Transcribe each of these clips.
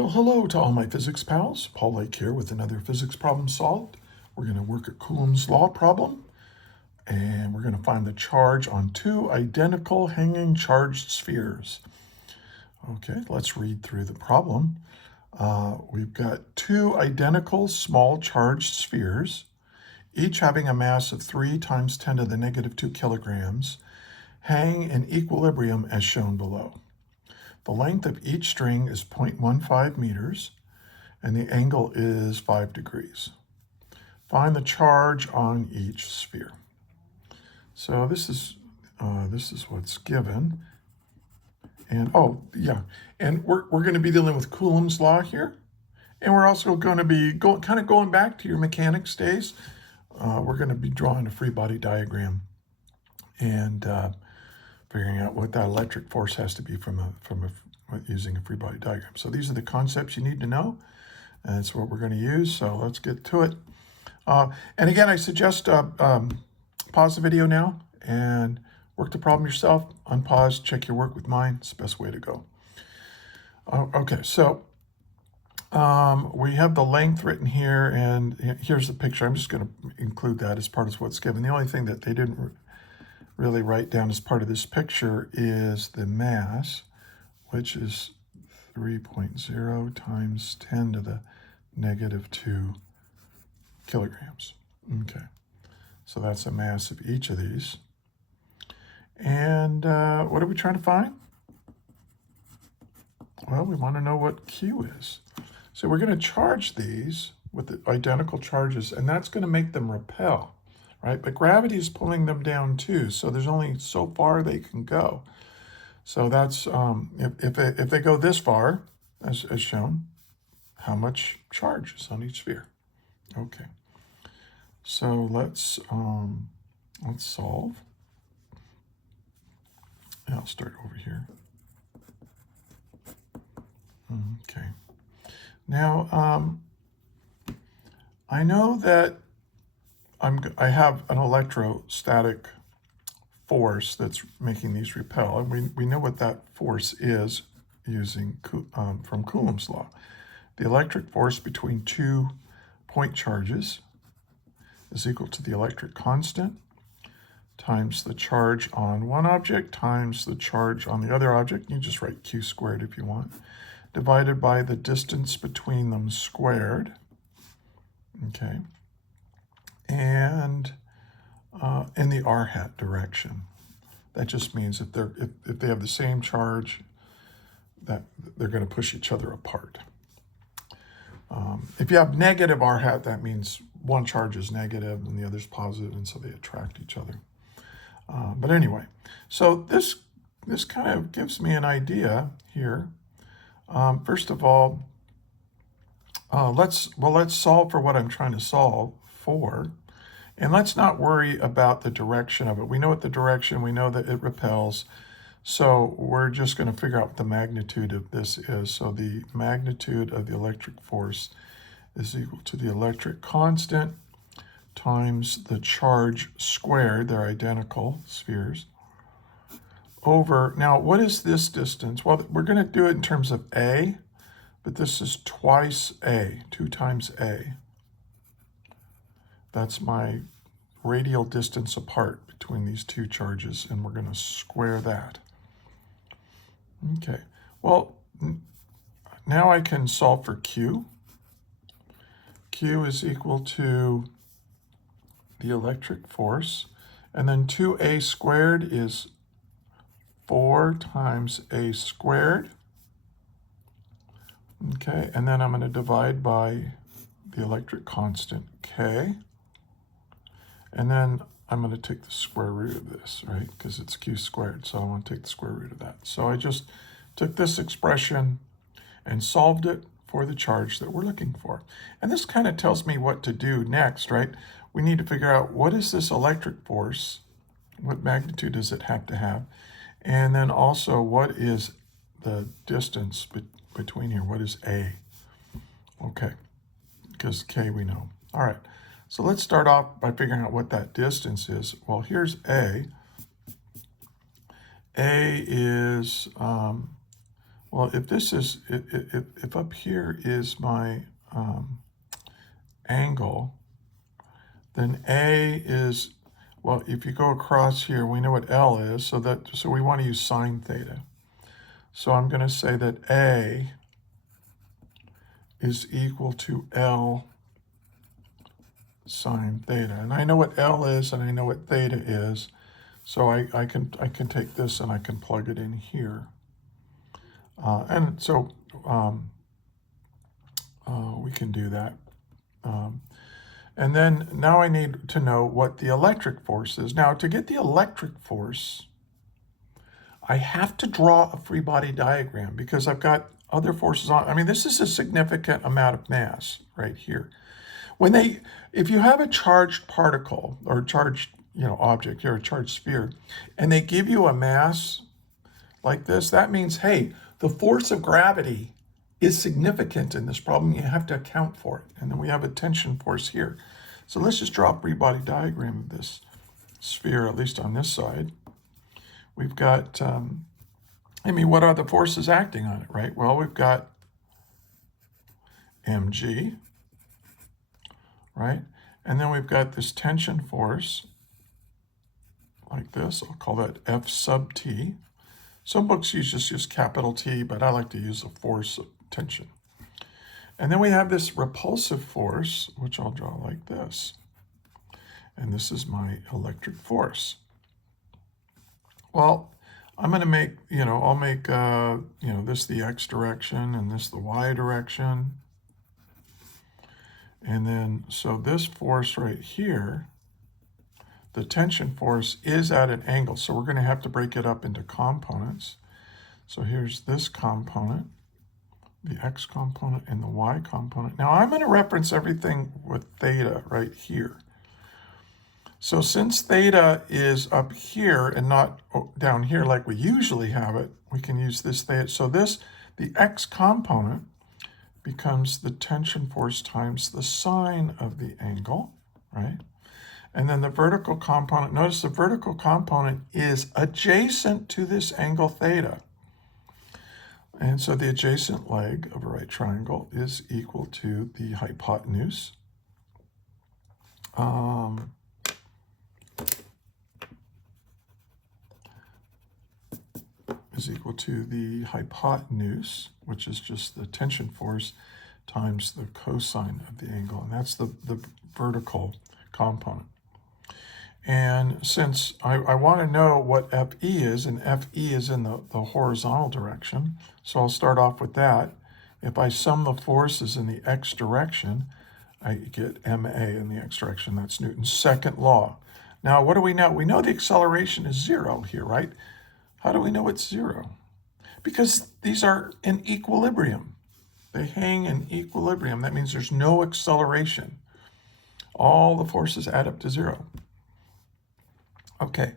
Well, hello to all my physics pals. Paul Lake here with another physics problem solved. We're going to work a Coulomb's law problem, and we're going to find the charge on two identical hanging charged spheres. Okay, let's read through the problem. We've got two identical small charged spheres, each having a mass of 3 times 10 to the negative 2 kilograms, hang in equilibrium as shown below. The length of each string is 0.15 meters, and the angle is 5 degrees. Find the charge on each sphere. So this is what's given. And and we're going to be dealing with Coulomb's law here. And we're also going to be going back to your mechanics days. We're going to be drawing a free body diagram and figuring out what that electric force has to be using a free body diagram. So these are the concepts you need to know, and that's what we're going to use. So let's get to it. And again, I suggest pause the video now and work the problem yourself. Unpause, check your work with mine. It's the best way to go. Okay, so we have the length written here, and here's the picture. I'm just going to include that as part of what's given. The only thing that they didn't really write down as part of this picture is the mass, which is 3.0 times 10 to the negative 2 kilograms. Okay, so that's the mass of each of these. And what are we trying to find? Well, we want to know what Q is. So we're going to charge these with the identical charges, and that's going to make them repel, right? But gravity is pulling them down too, so there's only so far they can go. So that's, if they go this far, as shown, how much charge is on each sphere. Okay, so let's solve. And I'll start over here. Okay. Now, I know that I have an electrostatic force that's making these repel, and we know what that force is using from Coulomb's law. The electric force between 2 point charges is equal to the electric constant times the charge on one object times the charge on the other object. You just write Q squared if you want, divided by the distance between them squared. Okay, and in the r hat direction. That just means if they have the same charge, that they're going to push each other apart. If you have negative r hat, that means one charge is negative and the other's positive, and so they attract each other. But anyway, so this kind of gives me an idea here. First of all, let's solve for what I'm trying to solve for. And let's not worry about the direction of it. We know what the direction, we know that it repels. So we're just going to figure out what the magnitude of this is. So the magnitude of the electric force is equal to the electric constant times the charge squared, they're identical spheres, over, now what is this distance? Well, we're going to do it in terms of A, but this is twice A, 2 times A. That's my radial distance apart between these two charges, and we're going to square that. Okay, well, now I can solve for Q. Q is equal to the electric force, and then 2A squared is 4 times A squared. Okay, and then I'm going to divide by the electric constant K. And then I'm going to take the square root of this, right? Because it's Q squared, so I want to take the square root of that. So I just took this expression and solved it for the charge that we're looking for. And this kind of tells me what to do next, right? We need to figure out what is this electric force, what magnitude does it have to have, and then also what is the distance between here, what is A? Okay, because K we know. All right, so let's start off by figuring out what that distance is. Well, here's A. A is Well, if this is, if up here is my angle, then A is, well, if you go across here, we know what L is, so we want to use sine theta. So I'm going to say that A is equal to L sine theta. And I know what L is and I know what theta is. So I can take this and I can plug it in here. And so we can do that. And then now I need to know what the electric force is. Now to get the electric force, I have to draw a free body diagram because I've got other forces on. I mean, this is a significant amount of mass right here. If you have a charged particle or charged, object, or a charged sphere, and they give you a mass like this, that means, hey, the force of gravity is significant in this problem. You have to account for it. And then we have a tension force here. So let's just draw a free body diagram of this sphere, at least on this side. We've got, what are the forces acting on it, right? Well, we've got mg, right? And then we've got this tension force like this. I'll call that F sub t. Some books just use capital T, but I like to use a force of tension. And then we have this repulsive force, which I'll draw like this. And this is my electric force. Well, I'm going to make, I'll make, this the x direction and this the y direction. And then, so this force right here, the tension force is at an angle. So we're going to have to break it up into components. So here's this component, the x component and the y component. Now I'm going to reference everything with theta right here. So since theta is up here and not down here like we usually have it, we can use this theta. So the x component becomes the tension force times the sine of the angle, right? And then the vertical component, notice the vertical component is adjacent to this angle theta. And so the adjacent leg of a right triangle is equal to the hypotenuse. Is equal to the hypotenuse, which is just the tension force, times the cosine of the angle. And that's the vertical component. And since I want to know what Fe is, and Fe is in the horizontal direction, so I'll start off with that. If I sum the forces in the x direction, I get ma in the x direction. That's Newton's second law. Now, what do we know? We know the acceleration is 0 here, right? How do we know it's 0? Because these are in equilibrium. They hang in equilibrium. That means there's no acceleration. All the forces add up to 0. Okay,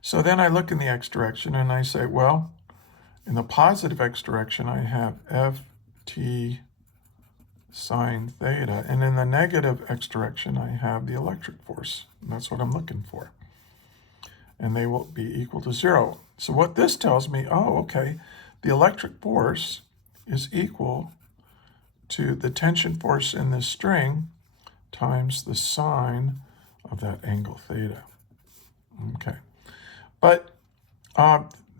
so then I look in the x direction and I say, well, in the positive x direction, I have Ft sine theta. And in the negative x direction, I have the electric force. And that's what I'm looking for. And they will be equal to 0. So what this tells me, okay, the electric force is equal to the tension force in this string times the sine of that angle theta. Okay, but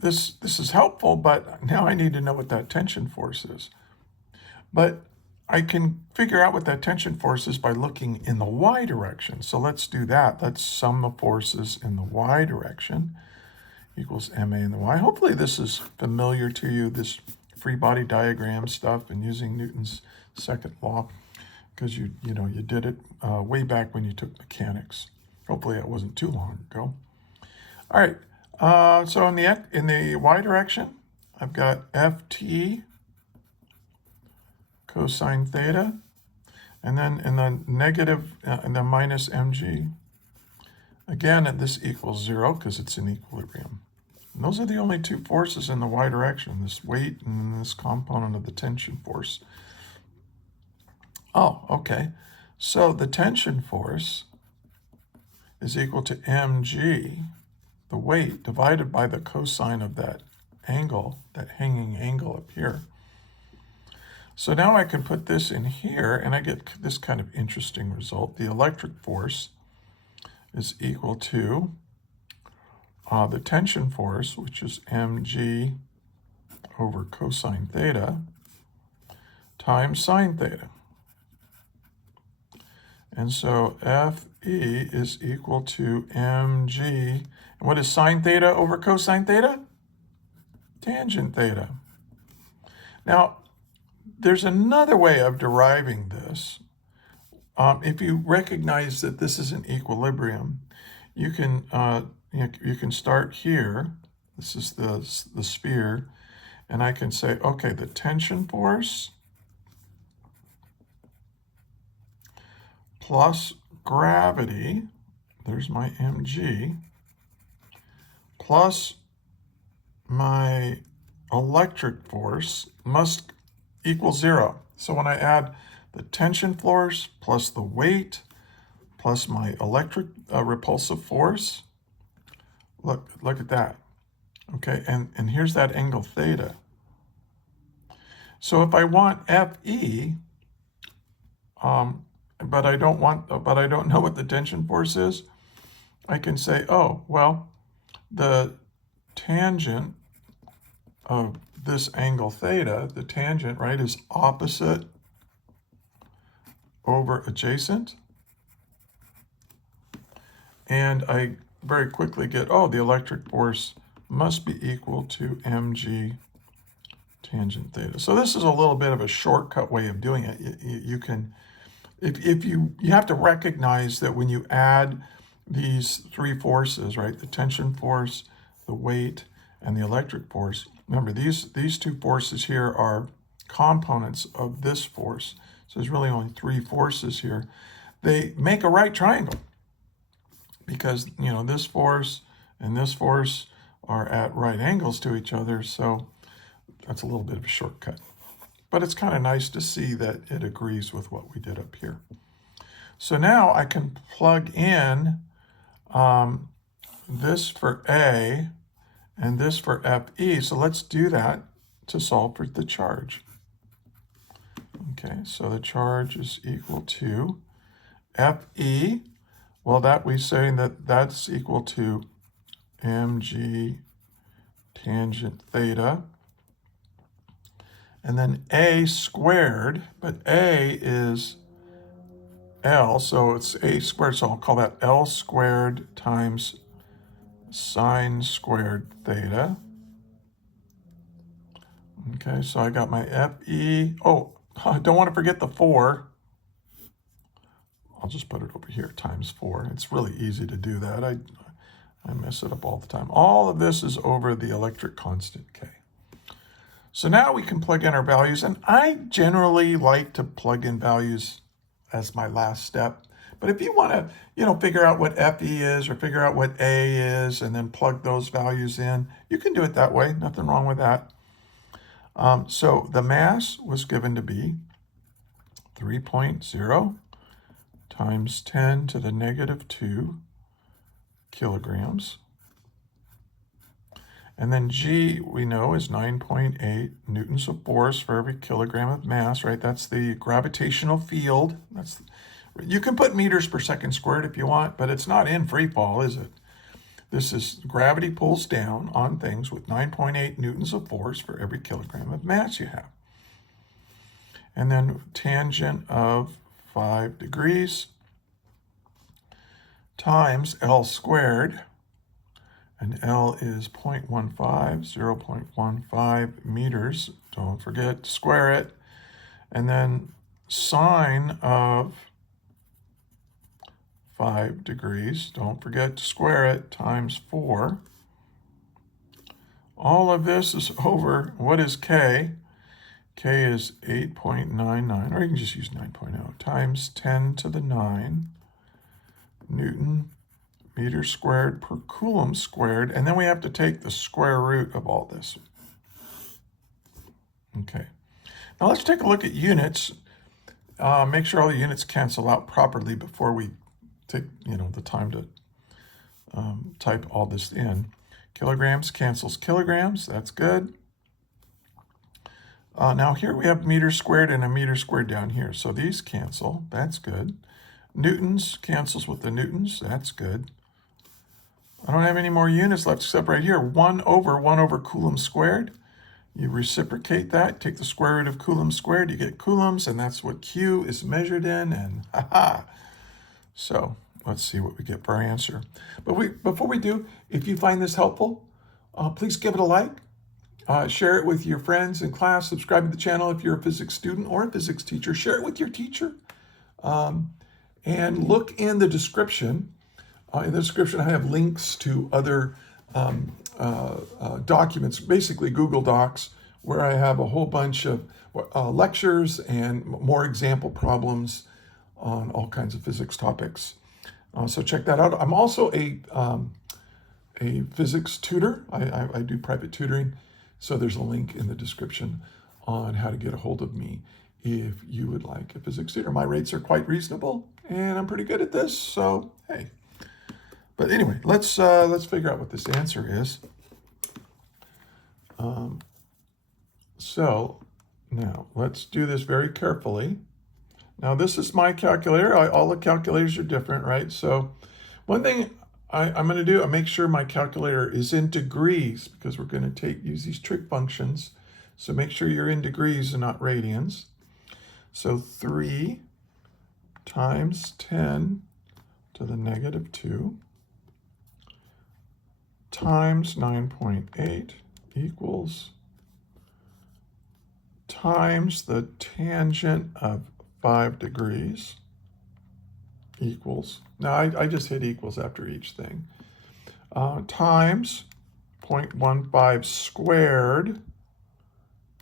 this is helpful, but now I need to know what that tension force is. But I can figure out what that tension force is by looking in the y direction. So let's do that. Let's sum the forces in the y direction equals ma in the y. Hopefully this is familiar to you, this free body diagram stuff and using Newton's second law, because you did it way back when you took mechanics. Hopefully that wasn't too long ago. All right, so in the y direction, I've got Ft cosine theta, and then in the negative, and the minus mg. Again, this equals 0 because it's in equilibrium. And those are the only two forces in the y direction, this weight and this component of the tension force. Oh, okay. So the tension force is equal to mg, the weight, divided by the cosine of that angle, that hanging angle up here. So now I can put this in here, and I get this kind of interesting result. The electric force is equal to the tension force, which is mg over cosine theta, times sine theta. And so Fe is equal to mg. And what is sine theta over cosine theta? Tangent theta. Now, there's another way of deriving this. If you recognize that this is an equilibrium, you can start here. This is the sphere, and I can say, okay, the tension force plus gravity, there's my mg, plus my electric force must equal 0. So when I add the tension force plus the weight plus my electric repulsive force, look at that. Okay, and here's that angle theta. So if I want Fe, but I don't know what the tension force is, I can say, oh, well, the tangent of this angle theta, the tangent, right, is opposite over adjacent. And I very quickly get, oh, the electric force must be equal to mg tangent theta. So this is a little bit of a shortcut way of doing it. You can, if you have to recognize that when you add these three forces, right, the tension force, the weight, and the electric force, remember these two forces here are components of this force. So there's really only three forces here. They make a right triangle because, you know, this force and this force are at right angles to each other. So that's a little bit of a shortcut. But it's kind of nice to see that it agrees with what we did up here. So now I can plug in this for A and this for Fe. So let's do that to solve for the charge. Okay, so the charge is equal to Fe. Well, that we say that's equal to mg tangent theta. And then A squared, but A is L, so it's A squared, so I'll call that L squared times sine squared theta. Okay, so I got my Fe. Oh, I don't want to forget the 4. I'll just put it over here, times 4. It's really easy to do that. I mess it up all the time. All of this is over the electric constant, K. So now we can plug in our values, and I generally like to plug in values as my last step. But if you want to, you know, figure out what Fe is or figure out what A is and then plug those values in, you can do it that way. Nothing wrong with that. So the mass was given to be 3.0 times 10 to the negative 2 kilograms. And then G, we know, is 9.8 newtons of force for every kilogram of mass, right? That's the gravitational field. You can put meters per second squared if you want, but it's not in free fall, is it? This is gravity pulls down on things with 9.8 newtons of force for every kilogram of mass you have. And then tangent of 5 degrees times L squared. And L is 0.15, 0.15 meters. Don't forget to square it. And then sine of 5 degrees, don't forget to square it, times 4. All of this is over, what is K? K is 8.99, or you can just use 9.0, times 10 to the 9 Newton meter squared per Coulomb squared, and then we have to take the square root of all this. Okay, now let's take a look at units. Make sure all the units cancel out properly before we take the time to type all this in. Kilograms cancels kilograms. That's good. Now here we have meters squared and a meter squared down here. So these cancel. That's good. Newtons cancels with the newtons. That's good. I don't have any more units left except right here. 1 over Coulomb squared. You reciprocate that, take the square root of Coulomb squared, you get coulombs, and that's what Q is measured in, and haha. So let's see what we get for our answer. But before we do, if you find this helpful, please give it a like. Share it with your friends in class. Subscribe to the channel if you're a physics student or a physics teacher. Share it with your teacher. And look in the description. In the description, I have links to other documents, basically Google Docs, where I have a whole bunch of lectures and more example problems on all kinds of physics topics. So check that out. I'm also a physics tutor. I do private tutoring. So there's a link in the description on how to get a hold of me if you would like a physics tutor. My rates are quite reasonable, and I'm pretty good at this. So hey. But anyway, let's figure out what this answer is. So now let's do this very carefully. Now this is my calculator. All the calculators are different, right? So one thing I'm going to do, I make sure my calculator is in degrees because we're going to use these trig functions. So make sure you're in degrees and not radians. So 3 times 10 to the negative 2 times 9.8 equals times the tangent of 5 degrees equals, now I just hit equals after each thing, times 0.15 squared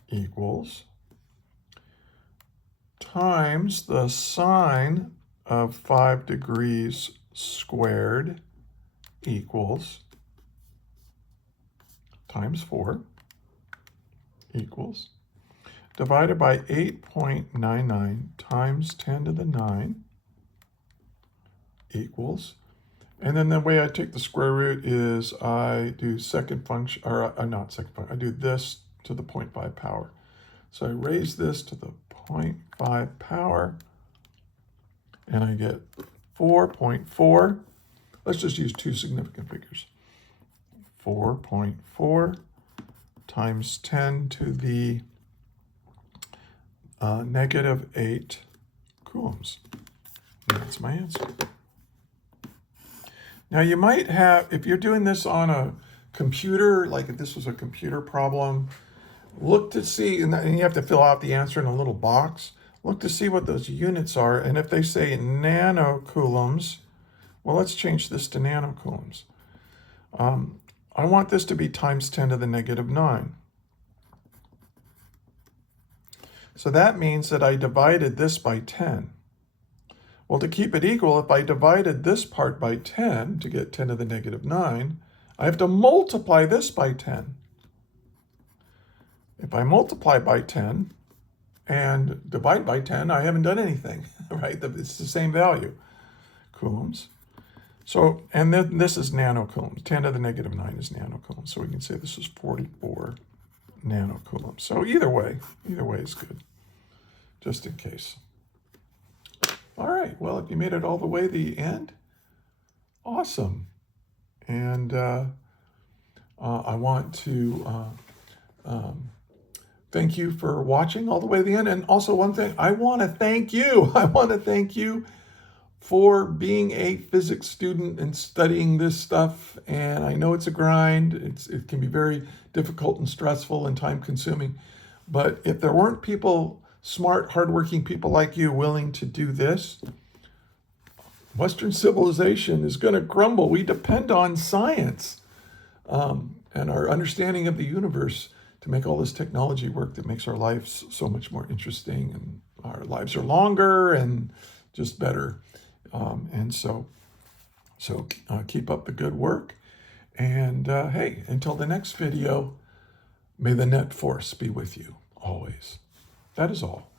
equals times the sine of 5 degrees squared equals times 4 equals divided by 8.99 times 10 to the 9 equals, and then the way I take the square root is I do second function, or not second function, I do this to the 0.5 power. So I raise this to the 0.5 power, and I get 4.4. Let's just use two significant figures. 4.4 times 10 to the negative 8 coulombs. And that's my answer. Now you might have, if you're doing this on a computer, like if this was a computer problem, look to see, and you have to fill out the answer in a little box, look to see what those units are, and if they say nanocoulombs, well, let's change this to nanocoulombs. I want this to be times 10 to the negative 9. So that means that I divided this by 10. Well, to keep it equal, if I divided this part by 10 to get 10 to the negative 9, I have to multiply this by 10. If I multiply by 10 and divide by 10, I haven't done anything, right? It's the same value, coulombs. So, and then this is nanocoulombs. 10 to the negative 9 is nanocoulombs. So we can say this is 44 nanocoulombs. So either way is good, just in case. All right, well, if you made it all the way to the end, awesome. And I want to thank you for watching all the way to the end. And also one thing, I want to thank you. I want to thank you for being a physics student and studying this stuff. And I know it's a grind. It can be very difficult and stressful and time consuming. But if there weren't people, smart, hardworking people like you willing to do this, Western civilization is going to crumble. We depend on science and our understanding of the universe to make all this technology work that makes our lives so much more interesting, and our lives are longer and just better. And so keep up the good work. And hey, until the next video, may the net force be with you always. That is all.